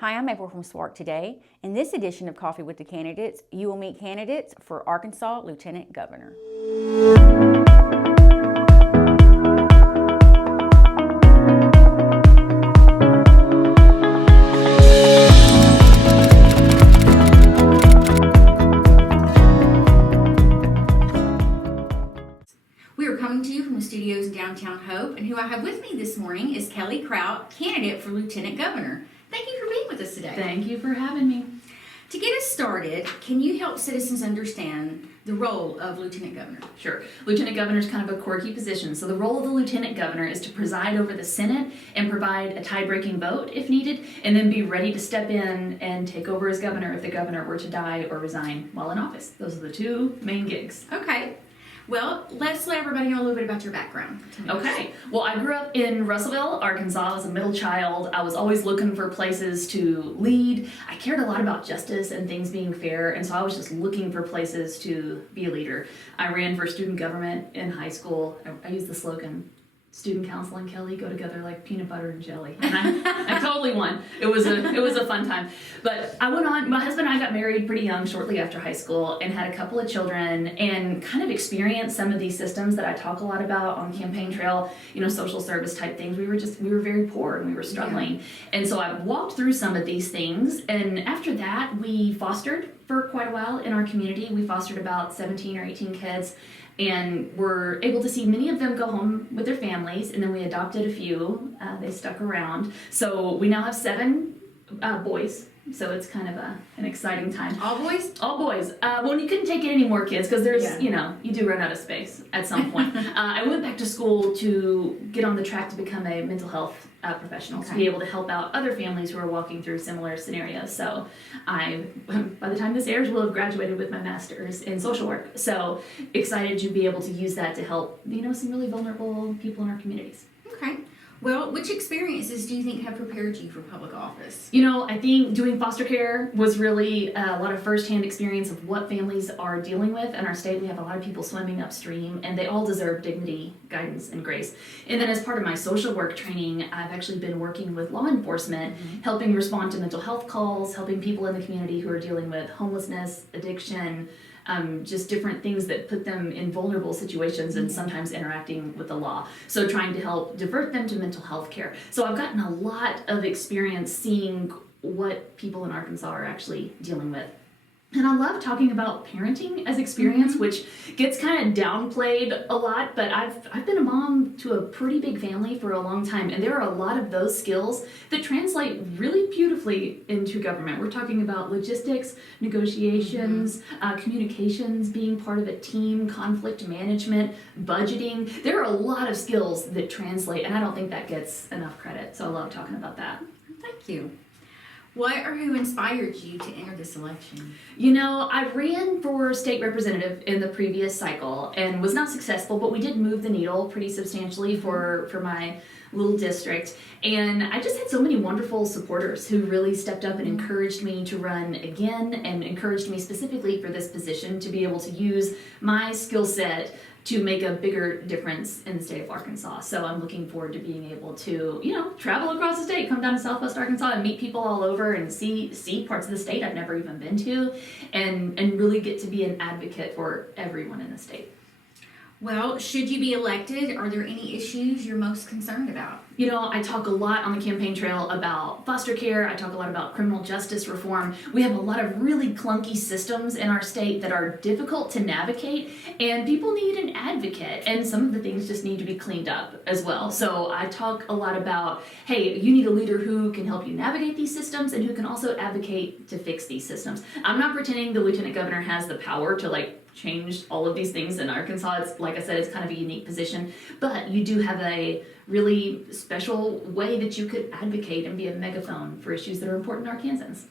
Hi, I'm April from SWARC Today. In this edition of Coffee with the Candidates, you will meet candidates for Arkansas Lieutenant Governor. We are coming to you from the studios in downtown Hope, and who I have with me this morning is Kelly Kraut, candidate for Lieutenant Governor. Thank you for being with us today. Thank you for having me. To get us started, can you help citizens understand the role of Lieutenant Governor? Sure. Lieutenant Governor is kind of a quirky position. So the role of the Lieutenant Governor is to preside over the Senate and provide a tie-breaking vote if needed, and then be ready to step in and take over as governor if the governor were to die or resign while in office. Those are the two main gigs. Okay. Well, let's let everybody know a little bit about your background. Okay. Well, I grew up in Russellville, Arkansas. I was a middle child. I was always looking for places to lead. I cared a lot about justice and things being fair, and so I was just looking for places to be a leader. I ran for student government in high school. I used the slogan, "Student council and Kelly go together like peanut butter and jelly," and I totally won. It was a fun time. But I went on. My husband and I got married pretty young, shortly after high school, and had a couple of children, and kind of experienced some of these systems that I talk a lot about on campaign trail. Social service type things. We were very poor and we were struggling, yeah. And so I walked through some of these things, and after that, we fostered for quite a while in our community. We fostered about 17 or 18 kids. And were able to see many of them go home with their families, and then we adopted a few. They stuck around. So we now have 7 boys, so it's kind of an exciting time. All boys? All boys. Well, you couldn't take in any more kids because there's, you do run out of space at some point. I went back to school to get on the track to become a mental health professional, to be able to help out other families who are walking through similar scenarios. So by the time this airs, will have graduated with my master's in social work. So excited to be able to use that to help, some really vulnerable people in our communities. Okay. Well, which experiences do you think have prepared you for public office? I think doing foster care was really a lot of firsthand experience of what families are dealing with. In our state, we have a lot of people swimming upstream, and they all deserve dignity, guidance, and grace. And then as part of my social work training, I've actually been working with law enforcement, helping respond to mental health calls, helping people in the community who are dealing with homelessness, addiction, just different things that put them in vulnerable situations and sometimes interacting with the law. So trying to help divert them to mental health care. So I've gotten a lot of experience seeing what people in Arkansas are actually dealing with. And I love talking about parenting as experience, which gets kind of downplayed a lot, but I've been a mom to a pretty big family for a long time, and there are a lot of those skills that translate really beautifully into government. We're talking about logistics, negotiations, communications, being part of a team, conflict management, budgeting. There are a lot of skills that translate, and I don't think that gets enough credit, so I love talking about that. Thank you. What or who inspired you to enter this election? I ran for state representative in the previous cycle and was not successful, but we did move the needle pretty substantially for my little district. And I just had so many wonderful supporters who really stepped up and encouraged me to run again, and encouraged me specifically for this position to be able to use my skill set to make a bigger difference in the state of Arkansas. So I'm looking forward to being able to, travel across the state, come down to Southwest Arkansas and meet people all over and see parts of the state I've never even been to, and really get to be an advocate for everyone in the state. Well, should you be elected, are there any issues you're most concerned about? I talk a lot on the campaign trail about foster care. I talk a lot about criminal justice reform. We have a lot of really clunky systems in our state that are difficult to navigate, and people need an advocate, and some of the things just need to be cleaned up as well. So I talk a lot about, hey, you need a leader who can help you navigate these systems and who can also advocate to fix these systems. I'm not pretending the lieutenant governor has the power to change all of these things in Arkansas. It's, like I said, it's kind of a unique position, but you do have a really special way that you could advocate and be a megaphone for issues that are important to Arkansans.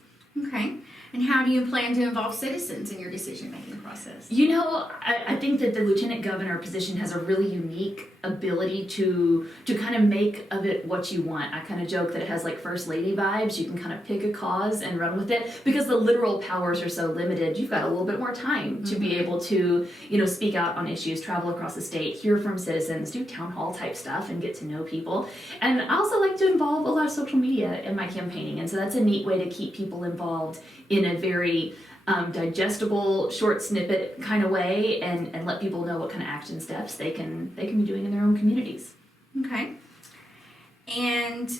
Okay. And how do you plan to involve citizens in your decision-making process? I think that the lieutenant governor position has a really unique ability to kind of make of it what you want. I kind of joke that it has like First Lady vibes. You can kind of pick a cause and run with it because the literal powers are so limited. You've got a little bit more time to be able to, speak out on issues, travel across the state, hear from citizens, do town hall type stuff and get to know people. And I also like to involve a lot of social media in my campaigning. And so that's a neat way to keep people involved in a very digestible, short snippet kind of way, and let people know what kind of action steps they can be doing in their own communities. Okay. And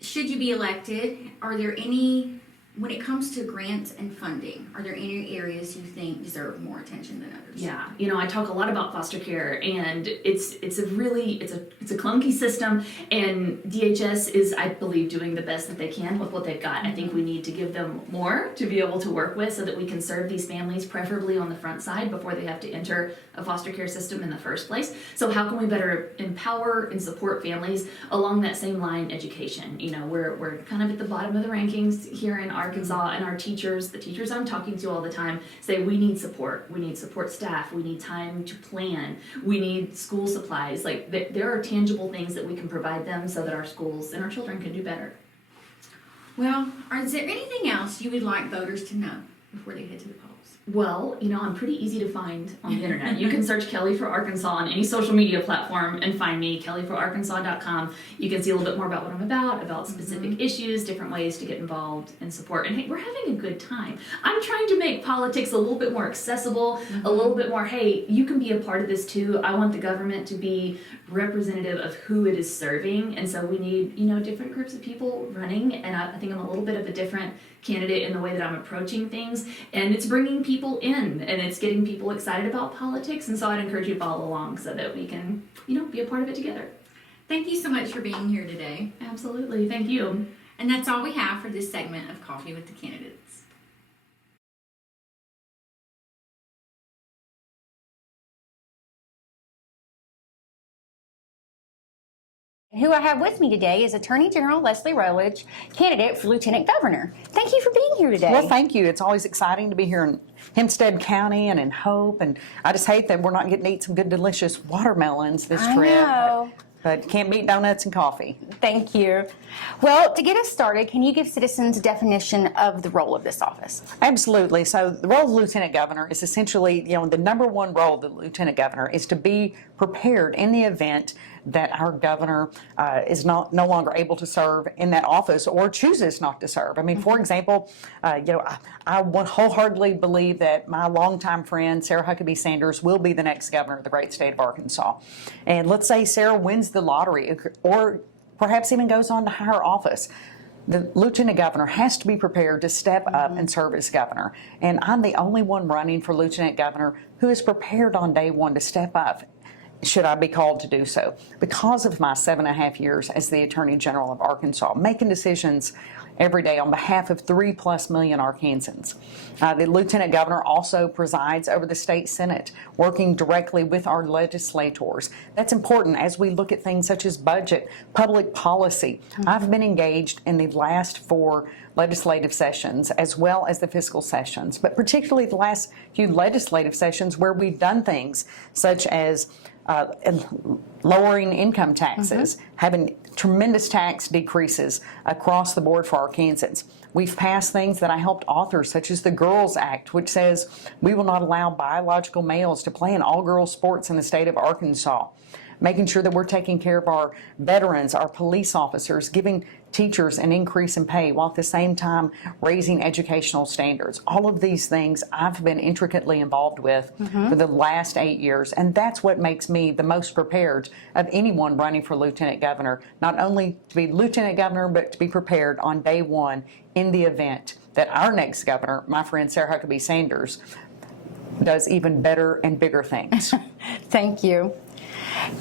should you be elected, are there any, when it comes to grants and funding, are there any areas you think deserve more attention than others? Yeah, I talk a lot about foster care, and it's a clunky system, and DHS is, I believe, doing the best that they can with what they've got. I think we need to give them more to be able to work with so that we can serve these families, preferably on the front side before they have to enter a foster care system in the first place. So how can we better empower and support families along that same line? Education. We're kind of at the bottom of the rankings here in Arkansas, and our teachers, the teachers I'm talking to all the time, say we need support. We need support staff. We need time to plan. We need school supplies. Like there are tangible things that we can provide them so that our schools and our children can do better. Well, is there anything else you would like voters to know before they head to the polls? Well, I'm pretty easy to find on the internet. You can search Kelly for Arkansas on any social media platform and find me, kellyforarkansas.com. You can see a little bit more about what I'm about specific issues, different ways to get involved and support. And hey, we're having a good time. I'm trying to make politics a little bit more accessible, a little bit more, hey, you can be a part of this too. I want the government to be representative of who it is serving. And so we need, different groups of people running. And I think I'm a little bit of a different candidate in the way that I'm approaching things, and it's bringing people in and it's getting people excited about politics. And so I'd encourage you to follow along so that we can, be a part of it together. Thank you so much for being here today. Absolutely. Thank you. And that's all we have for this segment of Coffee with the Candidates. Who I have with me today is Attorney General Leslie Rowledge, candidate for Lieutenant Governor. Thank you for being here today. Well, thank you. It's always exciting to be here in Hempstead County and in Hope. And I just hate that we're not getting to eat some good, delicious watermelons this trip. I know. But can't beat donuts and coffee. Thank you. Well, to get us started, can you give citizens a definition of the role of this office? Absolutely. So the role of Lieutenant Governor is essentially, the number one role of the Lieutenant Governor is to be prepared in the event that our governor is no longer able to serve in that office or chooses not to serve. I mean, for example, I wholeheartedly believe that my longtime friend, Sarah Huckabee Sanders, will be the next governor of the great state of Arkansas. And let's say Sarah wins the lottery or perhaps even goes on to higher office. The Lieutenant Governor has to be prepared to step up and serve as governor. And I'm the only one running for Lieutenant Governor who is prepared on day one to step up, should I be called to do so, because of my 7.5 years as the Attorney General of Arkansas, making decisions every day on behalf of 3+ million Arkansans. The Lieutenant Governor also presides over the state Senate, working directly with our legislators. That's important as we look at things such as budget, public policy. I've been engaged in the last 4 legislative sessions as well as the fiscal sessions, but particularly the last few legislative sessions where we've done things such as lowering income taxes, having tremendous tax decreases across the board for Arkansans. We've passed things that I helped author, such as the Girls Act, which says we will not allow biological males to play in all-girls sports in the state of Arkansas. Making sure that we're taking care of our veterans, our police officers, giving teachers an increase in pay while at the same time raising educational standards. All of these things I've been intricately involved with for the last 8 years, and that's what makes me the most prepared of anyone running for Lieutenant Governor, not only to be Lieutenant Governor, but to be prepared on day one in the event that our next governor, my friend Sarah Huckabee Sanders, does even better and bigger things. Thank you.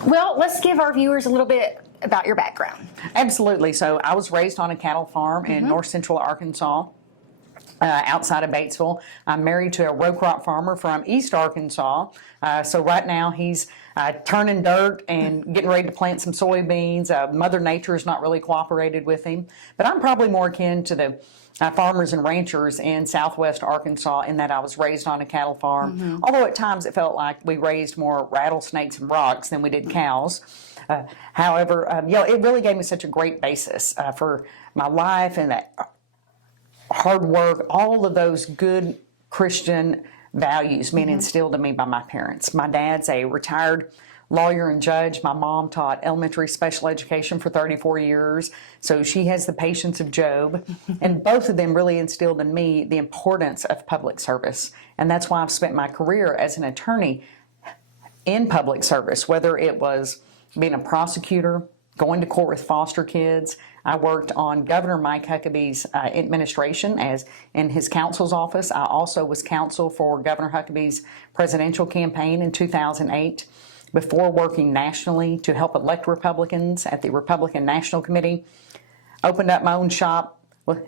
Well, let's give our viewers a little bit about your background. Absolutely. So I was raised on a cattle farm in north central Arkansas. outside of Batesville. I'm married to a row crop farmer from East Arkansas. So right now he's turning dirt and getting ready to plant some soybeans. Mother Nature has not really cooperated with him. But I'm probably more akin to the farmers and ranchers in southwest Arkansas in that I was raised on a cattle farm. Although at times it felt like we raised more rattlesnakes and rocks than we did cows. However, it really gave me such a great basis for my life, and that hard work, all of those good Christian values being instilled in me by my parents. My dad's a retired lawyer and judge. My mom taught elementary special education for 34 years, so she has the patience of Job. And both of them really instilled in me the importance of public service. And that's why I've spent my career as an attorney in public service, whether it was being a prosecutor, going to court with foster kids. I worked on Governor Mike Huckabee's administration as in his counsel's office. I also was counsel for Governor Huckabee's presidential campaign in 2008 before working nationally to help elect Republicans at the Republican National Committee. Opened up my own shop,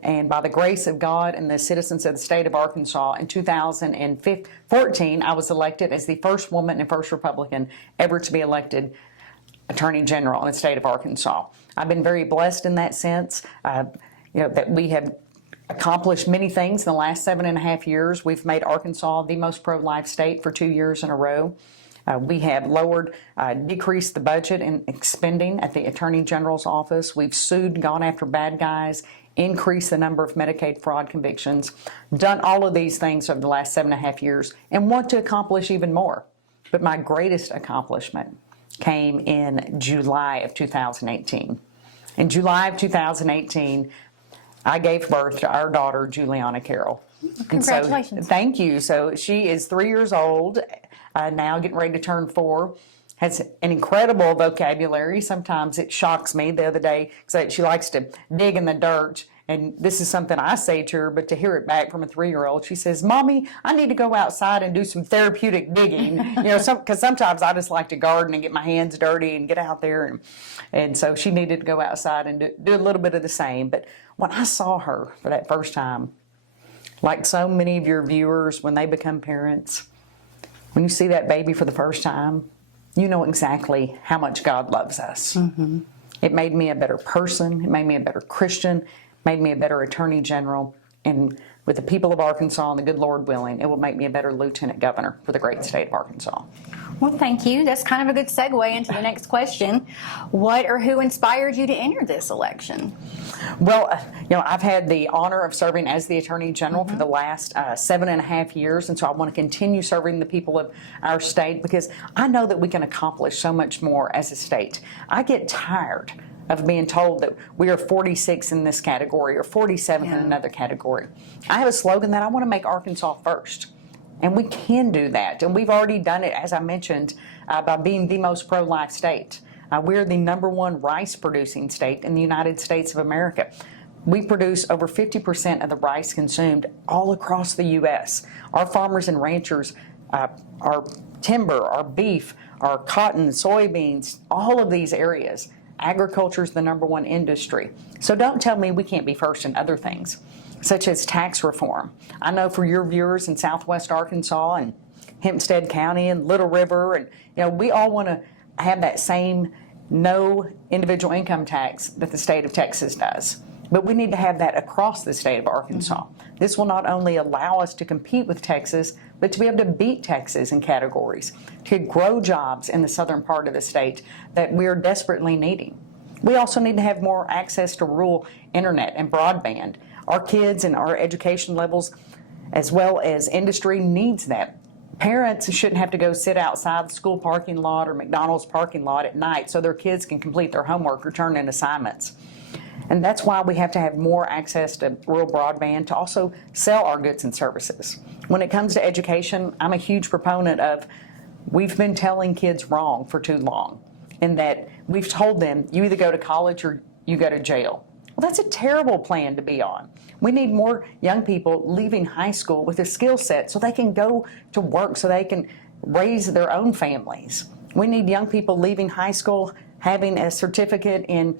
and by the grace of God and the citizens of the state of Arkansas, in 2014, I was elected as the first woman and first Republican ever to be elected Attorney General in the state of Arkansas. I've been very blessed in that sense, that we have accomplished many things in the last 7.5 years. We've made Arkansas the most pro-life state for 2 years in a row. We have decreased the budget and spending at the Attorney General's office. We've sued, gone after bad guys, increased the number of Medicaid fraud convictions, done all of these things over the last 7.5 years, and want to accomplish even more. But my greatest accomplishment came in July of 2018. In July of 2018, I gave birth to our daughter, Juliana Carroll. Congratulations. So, thank you. So she is 3 years old, now getting ready to turn 4. Has an incredible vocabulary. Sometimes it shocks me. The other day, she likes to dig in the dirt. And this is something I say to her, but to hear it back from a 3-year-old, she says, "Mommy, I need to go outside and do some therapeutic digging." Because sometimes I just like to garden and get my hands dirty and get out there. And so she needed to go outside and do a little bit of the same. But when I saw her for that first time, like so many of your viewers, when they become parents, when you see that baby for the first time, you know exactly how much God loves us. It made me a better person. It made me a better Christian. Made me a better Attorney General, and with the people of Arkansas and the good Lord willing, it will make me a better Lieutenant Governor for the great state of Arkansas. Well, thank you. That's kind of a good segue into the next question. What or who inspired you to enter this election? Well, I've had the honor of serving as the Attorney General for the last 7.5 years, and so I want to continue serving the people of our state because I know that we can accomplish so much more as a state. I get tired of being told that we are 46 in this category or 47 in another category. I have a slogan that I want to make Arkansas first, and we can do that. And we've already done it, as I mentioned, by being the most pro-life state. We're the #1 rice-producing state in the United States of America. We produce over 50% of the rice consumed all across the U.S. Our farmers and ranchers, our timber, our beef, our cotton, soybeans, all of these areas, agriculture is the #1 industry. So don't tell me we can't be first in other things, such as tax reform. I know for your viewers in Southwest Arkansas and Hempstead County and Little River, and we all want to have that same no individual income tax that the state of Texas does. But we need to have that across the state of Arkansas. This will not only allow us to compete with Texas, but to be able to beat Texas in categories, to grow jobs in the southern part of the state that we're desperately needing. We also need to have more access to rural internet and broadband. Our kids and our education levels, as well as industry, needs that. Parents shouldn't have to go sit outside the school parking lot or McDonald's parking lot at night so their kids can complete their homework or turn in assignments. And that's why we have to have more access to rural broadband to also sell our goods and services. When it comes to education, I'm a huge proponent of we've been telling kids wrong for too long, in that we've told them you either go to college or you go to jail. Well, that's a terrible plan to be on. We need more young people leaving high school with a skill set so they can go to work, so they can raise their own families. We need young people leaving high school having a certificate in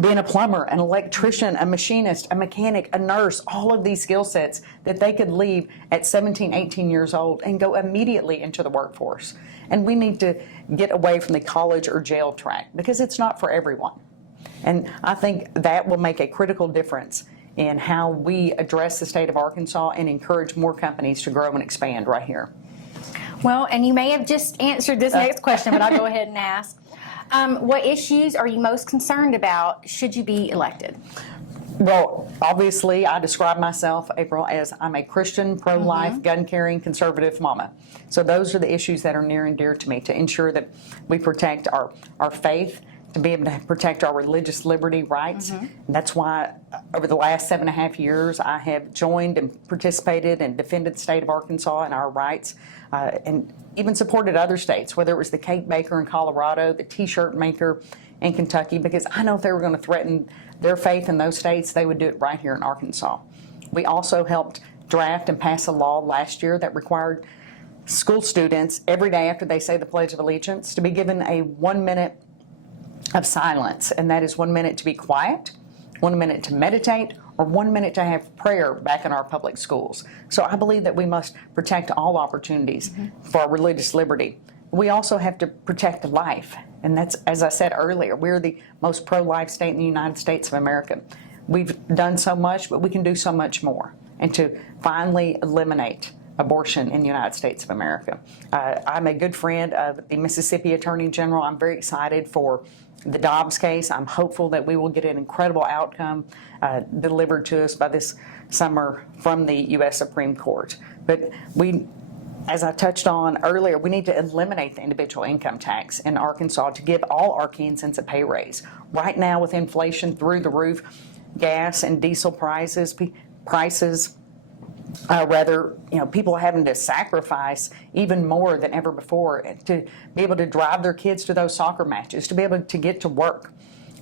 being a plumber, an electrician, a machinist, a mechanic, a nurse, all of these skill sets that they could leave at 17, 18 years old and go immediately into the workforce. And we need to get away from the college or jail track because it's not for everyone. And I think that will make a critical difference in how we address the state of Arkansas and encourage more companies to grow and expand right here. Well, and you may have just answered this next question, but I'll go ahead and ask. What issues are you most concerned about should you be elected? Well, obviously, I describe myself, April, as I'm a Christian, pro-life, gun-carrying, conservative mama. So those are the issues that are near and dear to me, to ensure that we protect our faith, to be able to protect our religious liberty rights. And that's why over the last 7.5 years, I have joined and participated and defended the state of Arkansas and our rights, and even supported other states, whether it was the cake baker in Colorado, the T-shirt maker in Kentucky, because I know if they were going to threaten their faith in those states, they would do it right here in Arkansas. We also helped draft and pass a law last year that required school students every day after they say the Pledge of Allegiance to be given a 1 minute of silence, and that is 1 minute to be quiet, 1 minute to meditate, or 1 minute to have prayer back in our public schools. So I believe that we must protect all opportunities for our religious liberty. We also have to protect life, and that's, as I said earlier, we're the most pro-life state in the United States of America. We've done so much, but we can do so much more, and to finally eliminate abortion in the United States of America. I'm a good friend of the Mississippi Attorney General. I'm very excited for the Dobbs case. I'm hopeful that we will get an incredible outcome delivered to us by this summer from the U.S. Supreme Court. But we, as I touched on earlier, we need to eliminate the individual income tax in Arkansas to give all Arkansans a pay raise. Right now, with inflation through the roof, gas and diesel prices, people are having to sacrifice even more than ever before to be able to drive their kids to those soccer matches, to be able to get to work.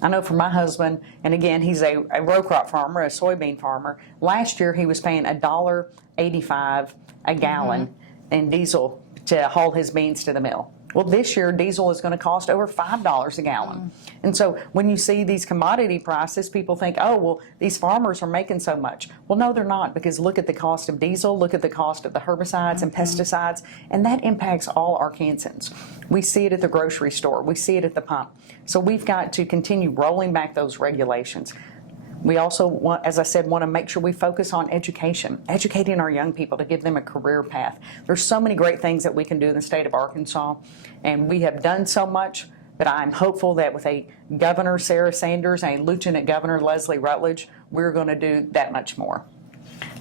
I know for my husband, and again, he's a row crop farmer, a soybean farmer. Last year, he was paying $1.85 a gallon in diesel to haul his beans to the mill. Well, this year, diesel is going to cost over $5 a gallon. And so when you see these commodity prices, people think, oh, well, these farmers are making so much. Well, no, they're not, because look at the cost of diesel, look at the cost of the herbicides and pesticides, and that impacts all Arkansans. We see it at the grocery store. We see it at the pump. So we've got to continue rolling back those regulations. We also want, as I said, want to make sure we focus on education, educating our young people to give them a career path. There's so many great things that we can do in the state of Arkansas, and we have done so much, but I'm hopeful that with a Governor, Sarah Sanders, and a Lieutenant Governor, Leslie Rutledge, we're going to do that much more.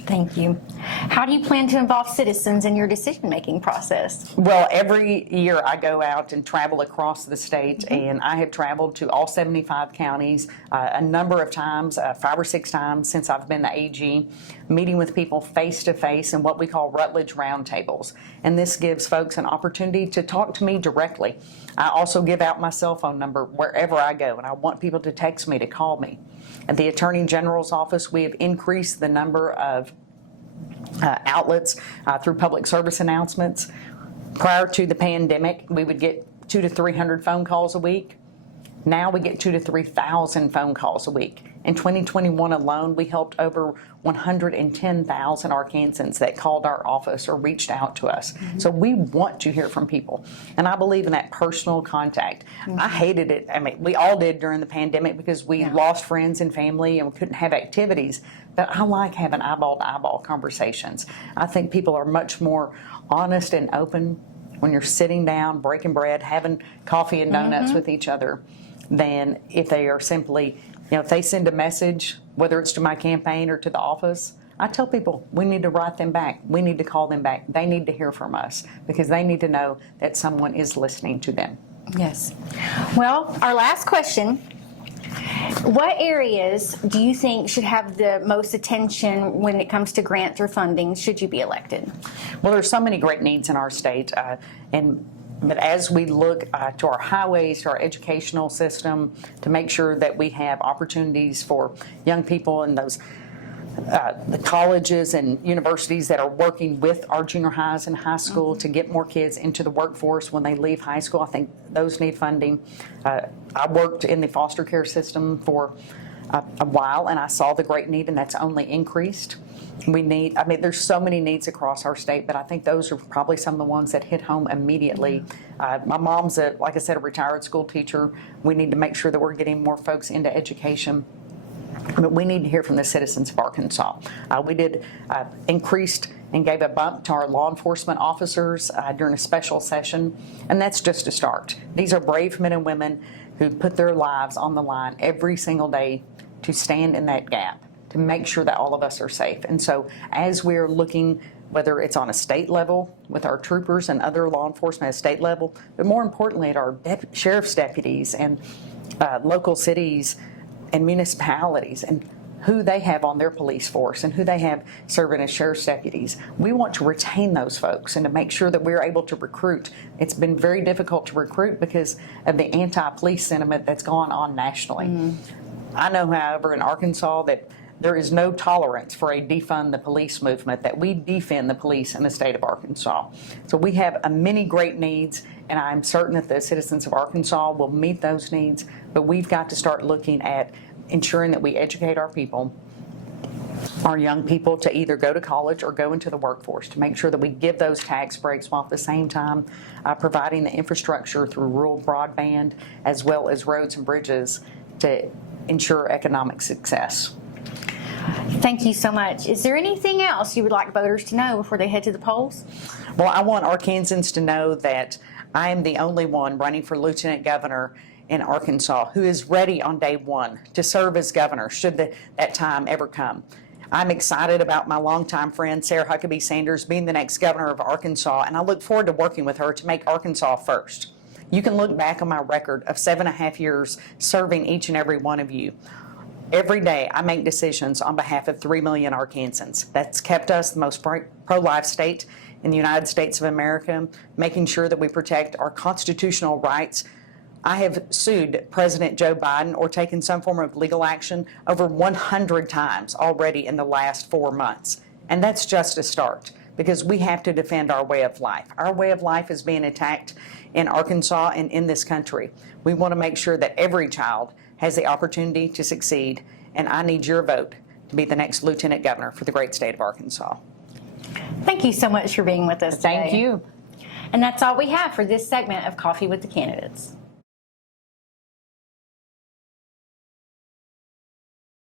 Thank you. How do you plan to involve citizens in your decision-making process? Well, every year I go out and travel across the state, and I have traveled to all 75 counties a number of times, 5 or 6 times since I've been the AG, meeting with people face-to-face in what we call Rutledge roundtables. And this gives folks an opportunity to talk to me directly. I also give out my cell phone number wherever I go, and I want people to text me, to call me. At the Attorney General's office, we have increased the number of outlets through public service announcements. Prior to the pandemic, we would get 200 to 300 phone calls a week. Now we get 2,000 to 3,000 phone calls a week. In 2021 alone, we helped over 110,000 Arkansans that called our office or reached out to us. So we want to hear from people. And I believe in that personal contact. I hated it. I mean, we all did during the pandemic because we lost friends and family and we couldn't have activities. But I like having eyeball-to-eyeball conversations. I think people are much more honest and open when you're sitting down, breaking bread, having coffee and donuts with each other, than if they are simply, if they send a message, whether it's to my campaign or to the office, I tell people we need to write them back. We need to call them back. They need to hear from us because they need to know that someone is listening to them. Yes. Well, our last question. What areas do you think should have the most attention when it comes to grants or funding should you be elected? Well, there's so many great needs in our state, but as we look to our highways, to our educational system, to make sure that we have opportunities for young people in those the colleges and universities that are working with our junior highs and high school to get more kids into the workforce when they leave high school. I think those need funding. I worked in the foster care system for a while, and I saw the great need, and that's only increased. There's so many needs across our state, but I think those are probably some of the ones that hit home immediately. My mom's, like I said, a retired school teacher. We need to make sure that we're getting more folks into education. But we need to hear from the citizens of Arkansas. We did increased and gave a bump to our law enforcement officers during a special session, and that's just a start. These are brave men and women who put their lives on the line every single day to stand in that gap, to make sure that all of us are safe. And so as we're looking, whether it's on a state level with our troopers and other law enforcement at a state level, but more importantly at our sheriff's deputies and local cities and municipalities and who they have on their police force and who they have serving as sheriff's deputies. We want to retain those folks and to make sure that we're able to recruit. It's been very difficult to recruit because of the anti-police sentiment that's gone on nationally. I know, however, in Arkansas that there is no tolerance for a defund the police movement, that we defend the police in the state of Arkansas. So we have many great needs, and I'm certain that the citizens of Arkansas will meet those needs, but we've got to start looking at ensuring that we educate our people, our young people, to either go to college or go into the workforce, to make sure that we give those tax breaks while at the same time providing the infrastructure through rural broadband as well as roads and bridges to ensure economic success. Thank you so much. Is there anything else you would like voters to know before they head to the polls? Well, I want Arkansans to know that I am the only one running for lieutenant governor in Arkansas who is ready on day one to serve as governor should that time ever come. I'm excited about my longtime friend Sarah Huckabee Sanders being the next governor of Arkansas, and I look forward to working with her to make Arkansas first. You can look back on my record of 7.5 years serving each and every one of you. Every day I make decisions on behalf of 3 million Arkansans. That's kept us the most pro-life state in the United States of America, making sure that we protect our constitutional rights. I have sued President Joe Biden or taken some form of legal action over 100 times already in the last 4 months. And that's just a start, because we have to defend our way of life. Our way of life is being attacked in Arkansas and in this country. We want to make sure that every child has the opportunity to succeed, and I need your vote to be the next lieutenant governor for the great state of Arkansas. Thank you so much for being with us today. Thank you. And that's all we have for this segment of Coffee with the Candidates.